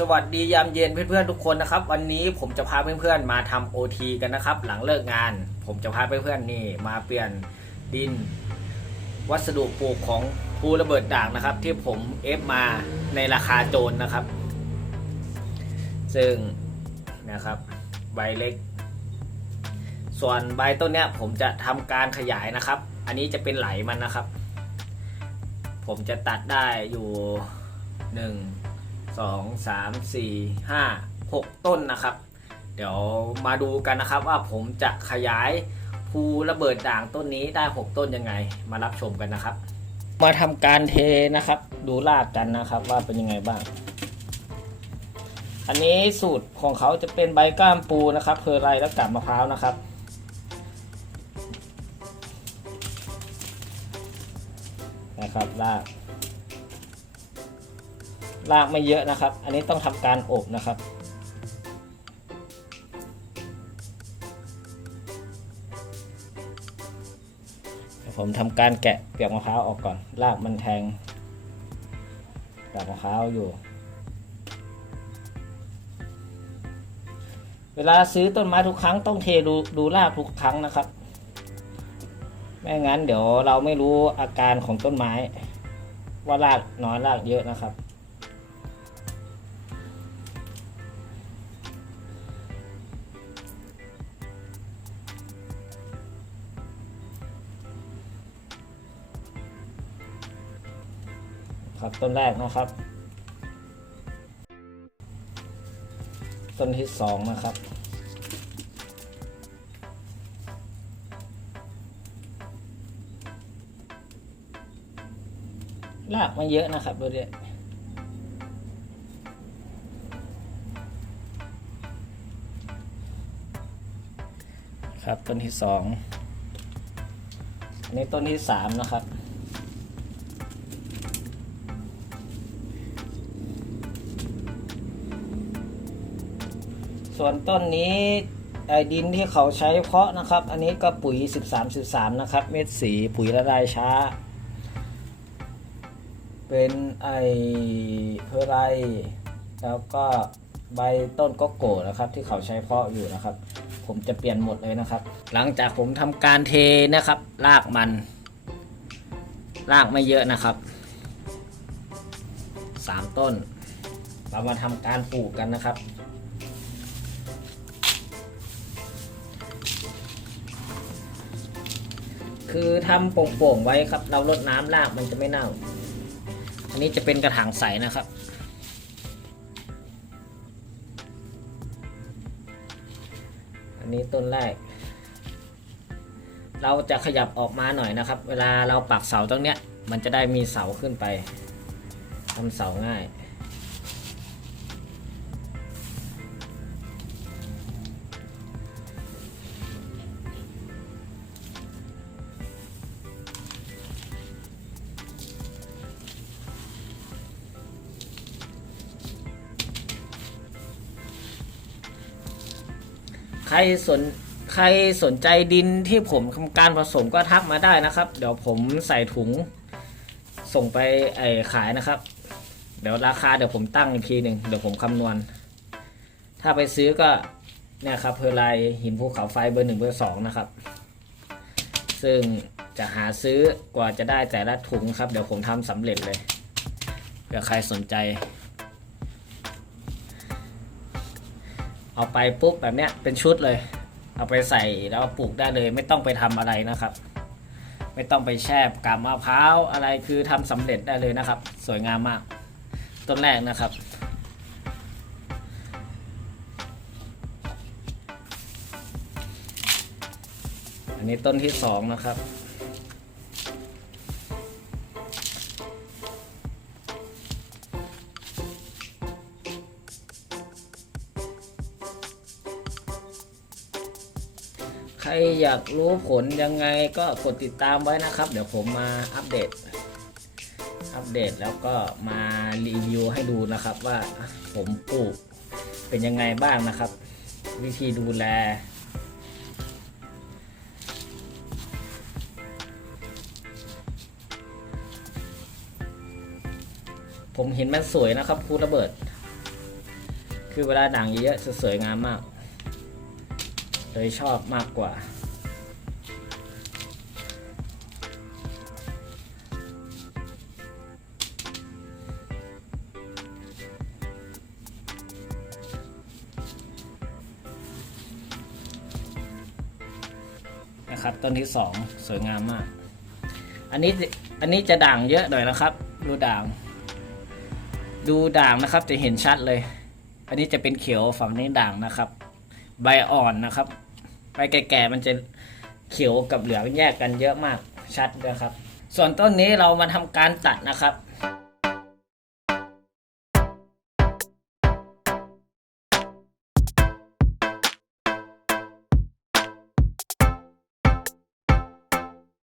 สวัสดียามเย็นเพื่อนๆทุกคนนะครับ วันนี้ผมจะพาเพื่อนๆมาทำโอทีกันนะครับ หลังเลิกงาน ผมจะพาเพื่อนๆนี่มาเปลี่ยนดิน วัสดุปลูกของภูระเบิดด่างนะครับ ที่ผมเอฟมาในราคาโจรนะครับ ซึ่งนะครับใบเล็ก ส่วนใบต้นเนี้ยผมจะทำการขยายนะครับ อันนี้จะเป็นไหลมันนะครับ ผมจะตัดได้อยู่หนึ่ง สองสามสี่ห้าหกต้นนะครับ เดี๋ยวมาดูกันนะครับว่าผมจะขยายภูระเบิดด่างต้นนี้ได้ 6 ต้นยังไง มารับชมกันนะครับ มาทำการเทนะครับ ดูรากกันนะครับว่าเป็นยังไงบ้าง อันนี้สูตรของเขาจะเป็นใบก้ามปูนะครับเพอไรและกับมะพร้าวนะครับนะครับราก รากไม่เยอะนะครับ อันนี้ต้องทำการอบนะครับ ผมทำการแกะเปลือกมะพร้าวออกก่อนรากมันแทงเปลือกมะพร้าวอยู่ เวลาซื้อต้นไม้ทุกครั้งต้องเทดูดูรากทุกครั้งนะครับไม่งั้นเดี๋ยวเราไม่รู้อาการของต้นไม้ ว่ารากน้อยรากเยอะนะครับ ครับต้นแรกนะครับ ต้นที่สองนะครับรากมาเยอะนะครับดูดิครับต้นที่สองอันนี้ต้นที่สามนะครับ ส่วนต้นนี้ไอ้ดินที่เขาใช้เพาะนะครับ อันนี้ก็ปุ๋ย 13 13นะครับ เม็ดสีปุ๋ยละลายช้า เป็นไอเพอไรแล้วก็ใบต้นก็โกะนะครับ ที่เขาใช้เพาะอยู่นะครับ ผมจะเปลี่ยนหมดเลยนะครับ หลังจากผมทำการเทนะครับรากมันรากไม่เยอะนะครับสามต้น เรามาทำการปลูกกันนะครับ คือทำโป่งๆไว้ครับ เราลดน้ำรากมันจะไม่เน่า อันนี้จะเป็นกระถางใสนะครับ อันนี้ต้นแรก เราจะขยับออกมาหน่อยนะครับ เวลาเราปักเสาตรงเนี้ย มันจะได้มีเสาขึ้นไปทำเสาง่าย ใครสนใครสนใจดินที่ผมทำการผสมก็ทักมาได้นะครับ เดี๋ยวผมใส่ถุงส่งไปไอขายนะครับ เดี๋ยวราคาเดี๋ยวผมตั้งอีกทีหนึ่งเดี๋ยวผมคำนวณ ถ้าไปซื้อก็เนี่ยครับเพอร์ไลหินภูเขาไฟเบอร์หนึ่งเบอร์สองนะครับ ซึ่งจะหาซื้อกว่าจะได้แต่ละถุงครับ เดี๋ยวผมทำสำเร็จเลยเผื่อใครสนใจ เอาไปปุ๊บแบบเนี้ยเป็นชุดเลย เอาไปใส่แล้วปลูกได้เลยไม่ต้องไปทำอะไรนะครับ ไม่ต้องไปแช่กาบมะพร้าวอะไรคือทำสำเร็จได้เลยนะครับ สวยงามมาก ต้นแรกนะครับอันนี้ต้นที่สองนะครับ ครอยากรู้ผลยังไงก็กดติดตามไว้นะครับ เดี๋ยวผมมาอัปเดต อัปเดตแล้วก็มารีวิวให้ดูนะครับว่าผมปลูกเป็นยังไงบ้างนะครับ วิธีดูแล ผมเห็นมันสวยนะครับภูระเบิด คือเวลาด่างเยอะๆจะสวยงามมาก เลยชอบมากกว่า นะครับต้นที่สองสวยงามมาก อันนี้อันนี้จะด่างเยอะหน่อยนะครับ ดูด่าง ดูด่างนะครับจะเห็นชัดเลย อันนี้จะเป็นเขียวฝั่งนี้ด่างนะครับ ใบอ่อนนะครับ ใบแก่ๆมันจะเขียวกับเหลืองแยกกันเยอะมากชัดนะครับ ส่วนต้นนี้เรามาทำการตัดนะครับ